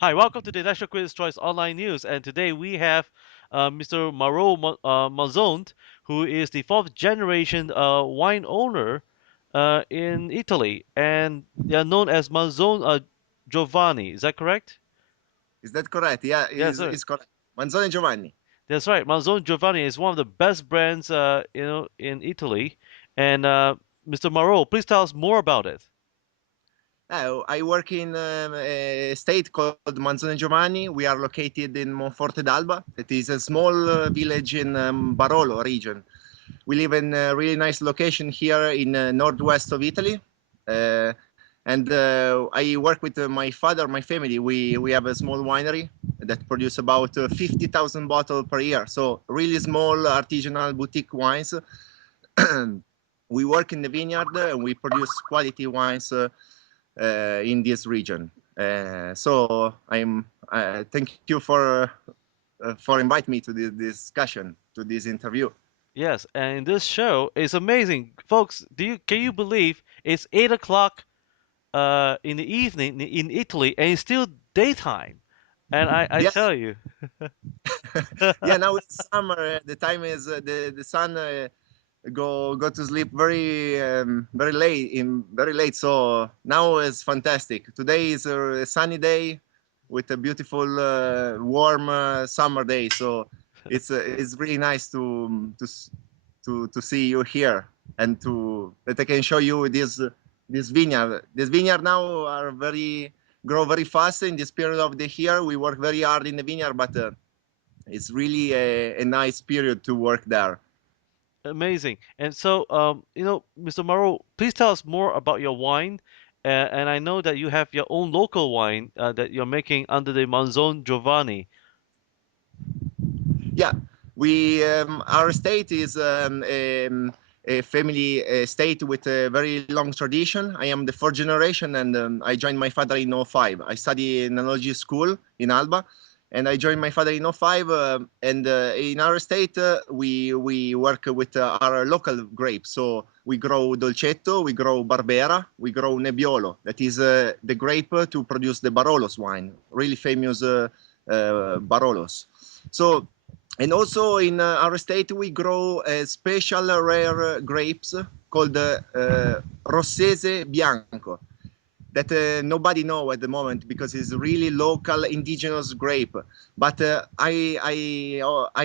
Hi, welcome to the National Critics' Choice Online News, and today we have Mr. Mauro Manzone, who is the fourth generation wine owner in Italy, and they are known as Manzone Giovanni. Is that correct? Is that correct? Yeah, Yes, sir. is correct. Manzone Giovanni. That's right. Manzone Giovanni is one of the best brands, in Italy. And Mr. Mauro, please tell us more about it. I work in a state called Manzone Giovanni. We are located in Monforte d'Alba. It is a small village in Barolo region. We live in a really nice location here in northwest of Italy. Uh, and I work with my father, my family. We have a small winery that produce about 50,000 bottles per year. So really small artisanal boutique wines. We work in the vineyard and we produce quality wines in this region. So I'm thank you for inviting me to this discussion, to this interview. Yes, and this show is amazing, folks. Can you believe it's 8 o'clock in the evening in Italy, and it's still daytime. And I Yeah, tell you, yeah. Now it's summer. The time is the sun go to sleep very late in very late. So now is fantastic. Today is a sunny day with a beautiful warm summer day. So it's really nice to see you here and to that I can show you this vineyard. This vineyard now are very grow very fast in this period of the year. We work very hard in the vineyard, but it's really a nice period to work there. amazing. And so, Mr. Morrow, please tell us more about your wine. And I know that you have your own local wine that you're making under the Manzone Giovanni. Yeah, we our state is a family state with a very long tradition. I am the fourth generation, and I joined my father in '05. I study in enology school in Alba, and I joined my father in '05. And in our state, we work with our local grapes. So we grow Dolcetto, we grow Barbera, we grow Nebbiolo. That is the grape to produce the Barolos wine, really famous Barolos. So and also in our state, we grow special rare grapes called Rossese Bianco that nobody know at the moment because it's really local indigenous grape. But I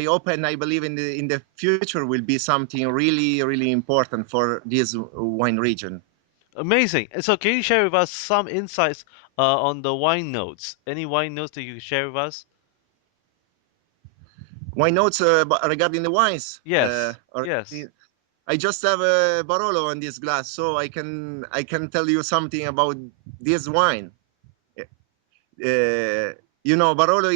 hope and I believe in the future will be something really important for this wine region. Amazing. And so, can you share with us some insights on the wine notes? Any wine notes that you can share with us? Wine notes regarding the wines. Yes. Yes. I just have a Barolo on this glass, so I can tell you something about this wine. Uh, Barolo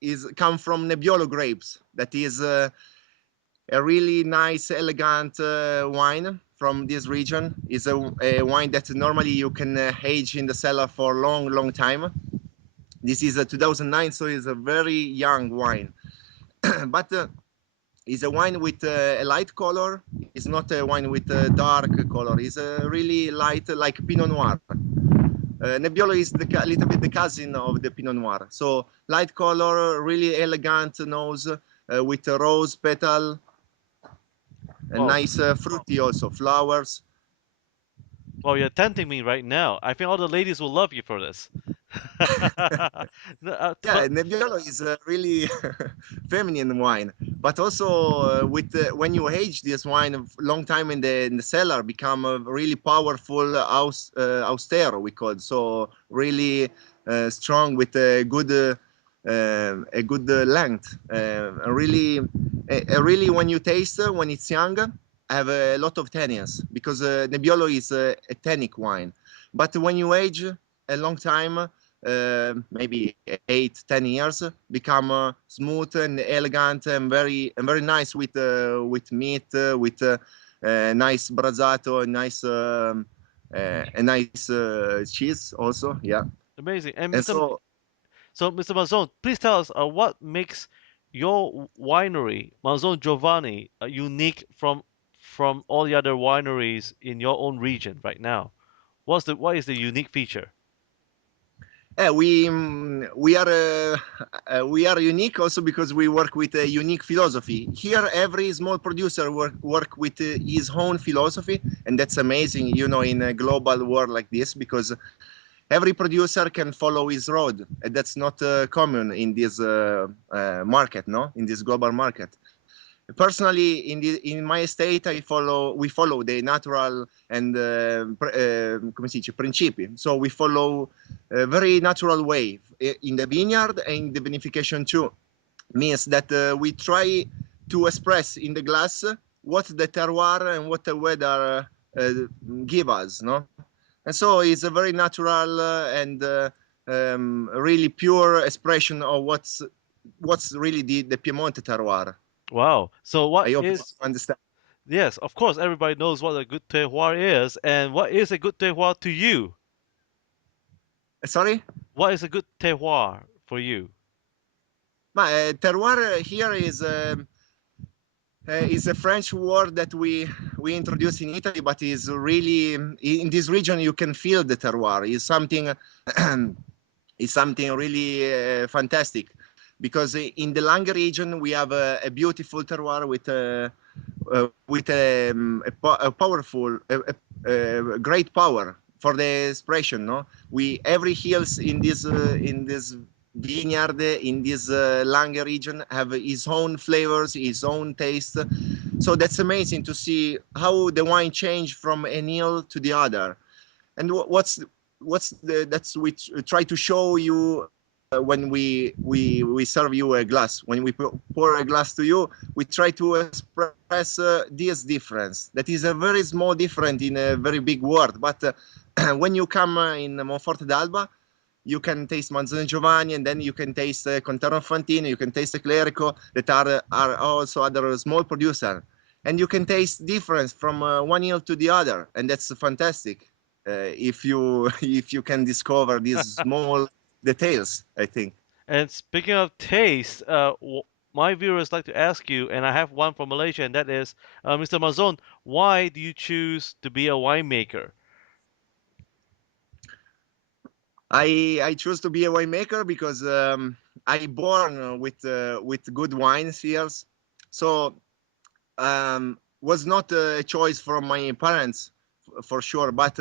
is come from Nebbiolo grapes. That is a really nice, elegant wine from this region. Is a wine that normally you can age in the cellar for a long time. This is a 2009, so it's a very young wine. But it's a wine with a light color. It's not a wine with a dark color. It's a really light, like Pinot Noir. Nebbiolo is a little bit the cousin of the Pinot Noir. So light color, really elegant nose with a rose petal, a Oh, nice fruity also, flowers. well, you're tempting me right now. I think all the ladies will love you for this. No, Yeah, Nebbiolo is a really feminine wine, but also with when you age this wine a long time in the cellar, become a really powerful austero we call it. So really strong with a good length. Really when you taste when it's young, have a lot of tannins because Nebbiolo is a tannic wine, but when you age a long time maybe 8 10 years become smooth and elegant and very nice with meat with nice brazzato a nice cheese also, yeah. amazing. And And so Mr. Manzone, please tell us what makes your winery, Manzone Giovanni, unique from all the other wineries in your own region right now. What is the unique feature? We are unique also because we work with a unique philosophy. Here, every small producer work with his own philosophy, and that's amazing. You know, in a global world like this, because every producer can follow his road, and that's not common in this market, no, in this global market. Personally, in my state, we follow the natural and come si dice, principi. So we follow a very natural way in the vineyard and in the vinification too. Means that we try to express in the glass what the terroir and what the weather give us, no? And so it's a very natural and really pure expression of what's really the Piemonte terroir. Wow. So I what hope you is understand. yes, of course everybody knows what a good terroir is, and what is a good terroir to you? Sorry? What is a good terroir for you? Terroir here is a French word that we introduced in Italy, but is really in this region you can feel the terroir. Is something is something really fantastic, because in the Lange region we have a beautiful terroir with a powerful, great power for the expression. No, we every hills in this vineyard in this Lange region have his own flavors, his own taste. So that's amazing to see how the wine changed from a hill to the other. And what's the that's we try to show you when we serve you a glass. When we pour a glass to you, we try to express this difference. That is a very small difference in a very big word, but when you come in Monforte d'Alba, you can taste Manzone Giovanni, and then you can taste Conterno Fantino, you can taste Clerico, that are also other small producer, and you can taste difference from one hill to the other, and that's fantastic if you if you can discover these small details, I think. And speaking of taste, my viewers like to ask you, and I have one from Malaysia, and that is, Mr. Mazon, why do you choose to be a winemaker? I choose to be a winemaker because I born with good wines here, so was not a choice from my parents for sure, but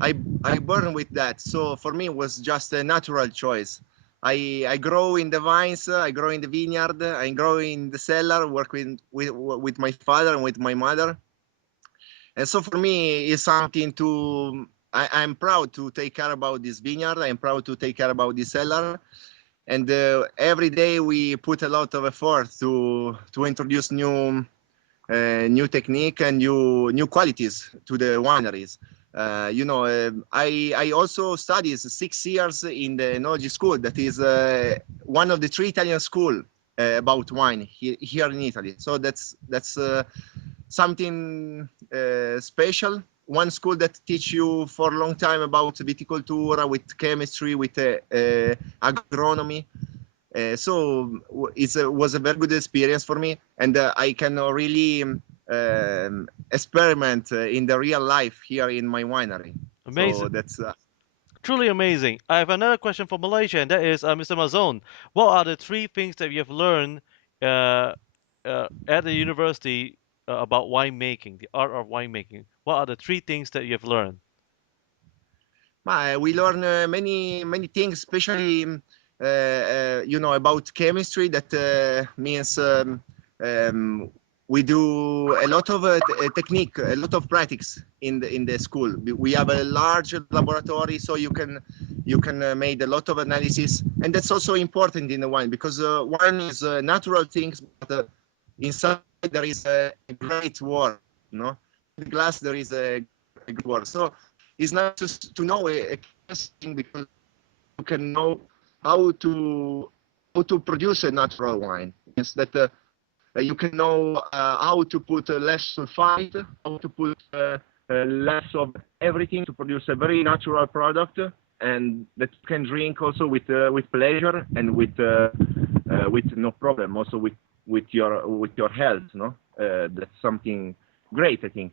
I born with that. So for me, it was just a natural choice. I grow in the vines, I grow in the vineyard, I grow in the cellar, work with my father and with my mother, and so for me, it's something to. I'm proud to take care about this vineyard. I'm proud to take care about this cellar, and every day we put a lot of effort to introduce new technique and new qualities to the wineries. I also studied 6 years in the enology school. That is one of the three Italian school about wine here in Italy. So that's something special. One school that teach you for a long time about viticultura, with chemistry, with agronomy. So it was a very good experience for me, and I can really experiment in the real life here in my winery. So Amazing. that's Truly amazing. I have another question for Malaysia, and that is, Mr. Mazon, what are the three things that you have learned uh, at the university about winemaking, the art of winemaking? What are the three things that you have learned? we learn many things, especially about chemistry. That means we do a lot of technique, a lot of practice in the school. We have a large laboratory, so you can make a lot of analysis, and that's also important in the wine, because wine is natural things, but inside there is a great work. No, in the glass there is a great work. So it's nice to know a chemist thing, because you can know how to produce a natural wine. Means that you can know how to put less sulfite, how to put less of everything to produce a very natural product, and that you can drink also with pleasure and with no problem. Also with your health, no, that's something great, I think.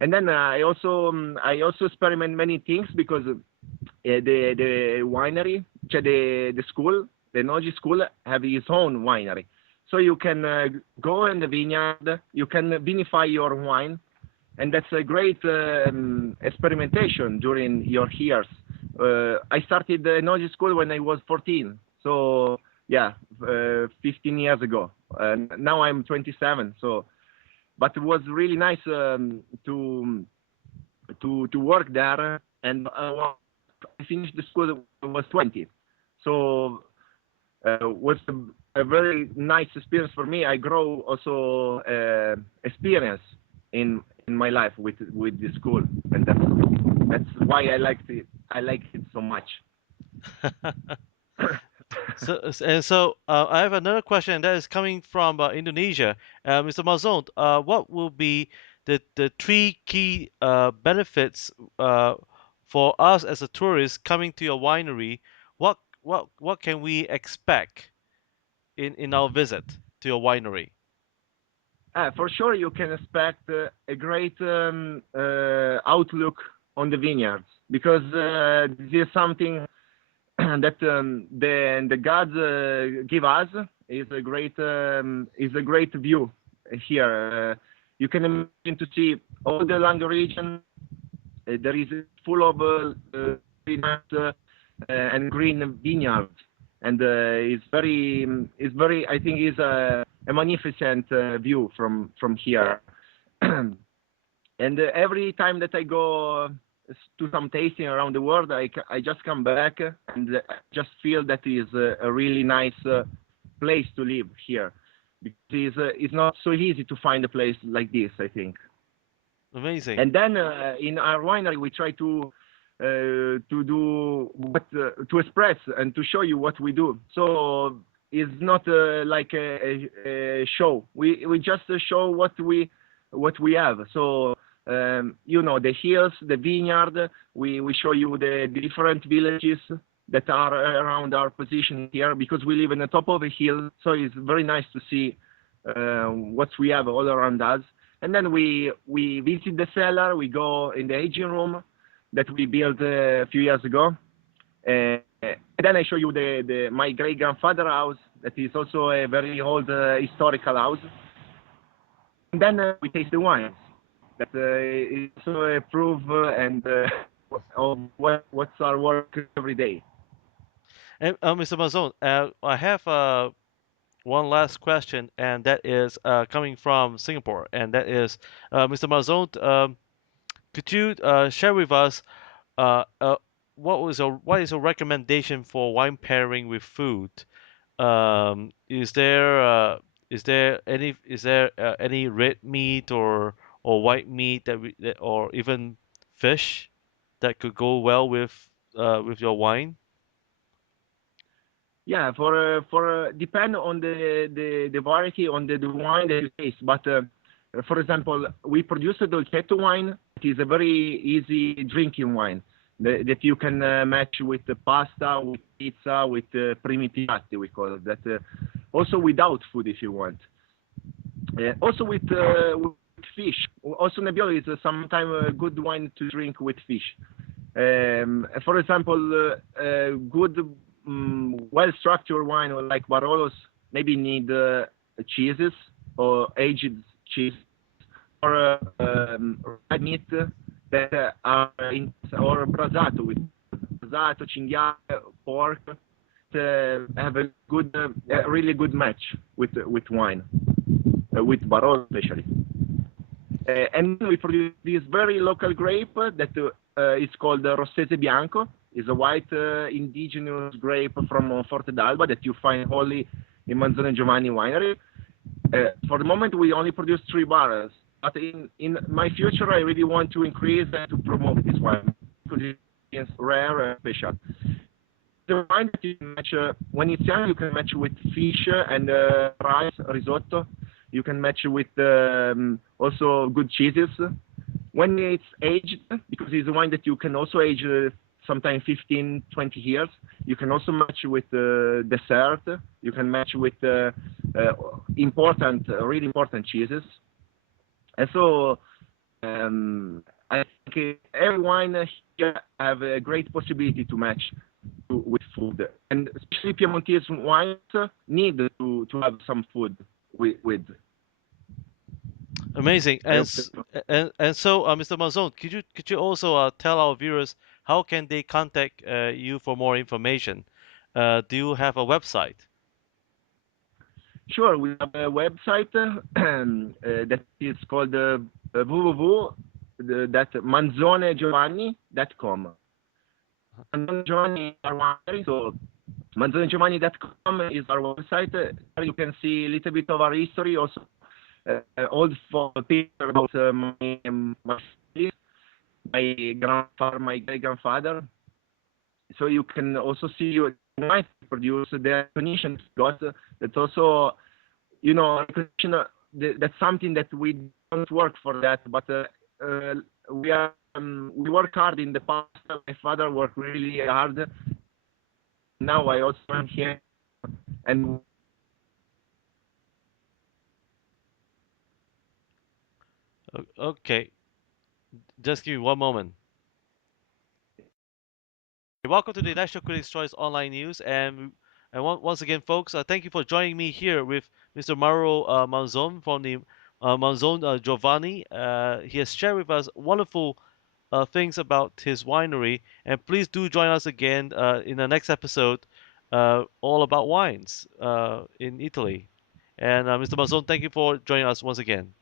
And then I also experiment many things, because the winery, the school, the Nogi school have its own winery. So you can go in the vineyard, you can vinify your wine, and that's a great experimentation during your years. I started the Nogi school when I was 14, so yeah, 15 years ago. Now I'm 27, so but it was really nice to work there. And I finished the school when I was 20, so was a very nice experience for me. I grow also experience in my life with the school, and that's why I liked it. I like it so much. So I have another question that is coming from Indonesia. Mr. Malzone, what will be the three key benefits for us as a tourist coming to your winery? What can we expect in our visit to your winery? For sure, you can expect a great outlook on the vineyards because this is something that the gods give us is a great view here. You can imagine to see all the Langue region. There is full of and green vineyards, and it's very. I think is a magnificent view from here. And every time that I go to some tasting around the world, I just come back and just feel that is a really nice place to live here. Because it's not so easy to find a place like this, I think. Amazing. And then in our winery, we try to do what to express and to show you what we do. So it's not like a show. We just show what we have. So you know the hills, the vineyard. We show you the different villages that are around our position here because we live in the top of a hill. So it's very nice to see what we have all around us. And then we visit the cellar. We go in the aging room that we built a few years ago. And then I show you my great grandfather house that is also a very old historical house. And then we taste the wines. That is also a proof and of what's our work every day. And Mr. Malzone, I have one last question, and that is coming from Singapore, and that is, Mr. Malzone, could you share with us uh, uh, what is a recommendation for wine pairing with food? Um, is there uh, is there any red meat or white meat or even fish that could go well with your wine? Yeah, for depend on the variety on the wine that you taste. But for example, we produce a dolcetto wine. It is a very easy drinking wine that you can match with the pasta, with pizza, with primi piatti, we call it. That also without food if you want. Also with fish. Also Nebbiolo is sometimes a good wine to drink with fish. For example, good, well-structured wine like Barolos maybe need cheeses or aged cheese or red meat that are in, or brasato with brasato, cinghiale, pork. Have a good, really good match with wine, with Barolo especially. And we produce this very local grape that is called Rossese Bianco. It's a white indigenous grape from Forte d'Alba that you find only in Manzone Giovanni Winery. For the moment, we only produce 3 barrels. But in my future, I really want to increase and to promote this wine because it's rare and special. The wine that you can match, when it's young, you can match with fish and rice, risotto. You can match with also good cheeses. When it's aged, because it's a wine that you can also age sometimes 15, 20 years, you can also match with dessert. You can match with important, really important cheeses. And so I think every wine here have a great possibility to match with food, and especially Piemontese wines need to have some food with. Amazing. I And hope that. and so, Mr. Manzone, could you also tell our viewers how can they contact you for more information? Do you have a website? Sure, we have a website that is called www.manzonegiovanni.com. Manzone Giovanni is our winery, so manzonegiovanni.com is our website. There you can see a little bit of our history, also old picture about my family, my grandfather, my great grandfather. So you can also see wine produce the recognition got. That also, recognition. That's something that we don't work for that, but uh, we work hard in the past. My father worked really hard. Now I also am here, and Okay, just give me one moment. Welcome to the National Critics' Choice Online News, and once again, folks, thank you for joining me here with Mr. Mauro Manzone from the Manzone Giovanni. He has shared with us wonderful things about his winery, and please do join us again in the next episode, all about wines in Italy. And Mr. Manzone, thank you for joining us once again.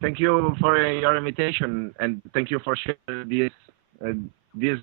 thank you for your invitation, and thank you for sharing this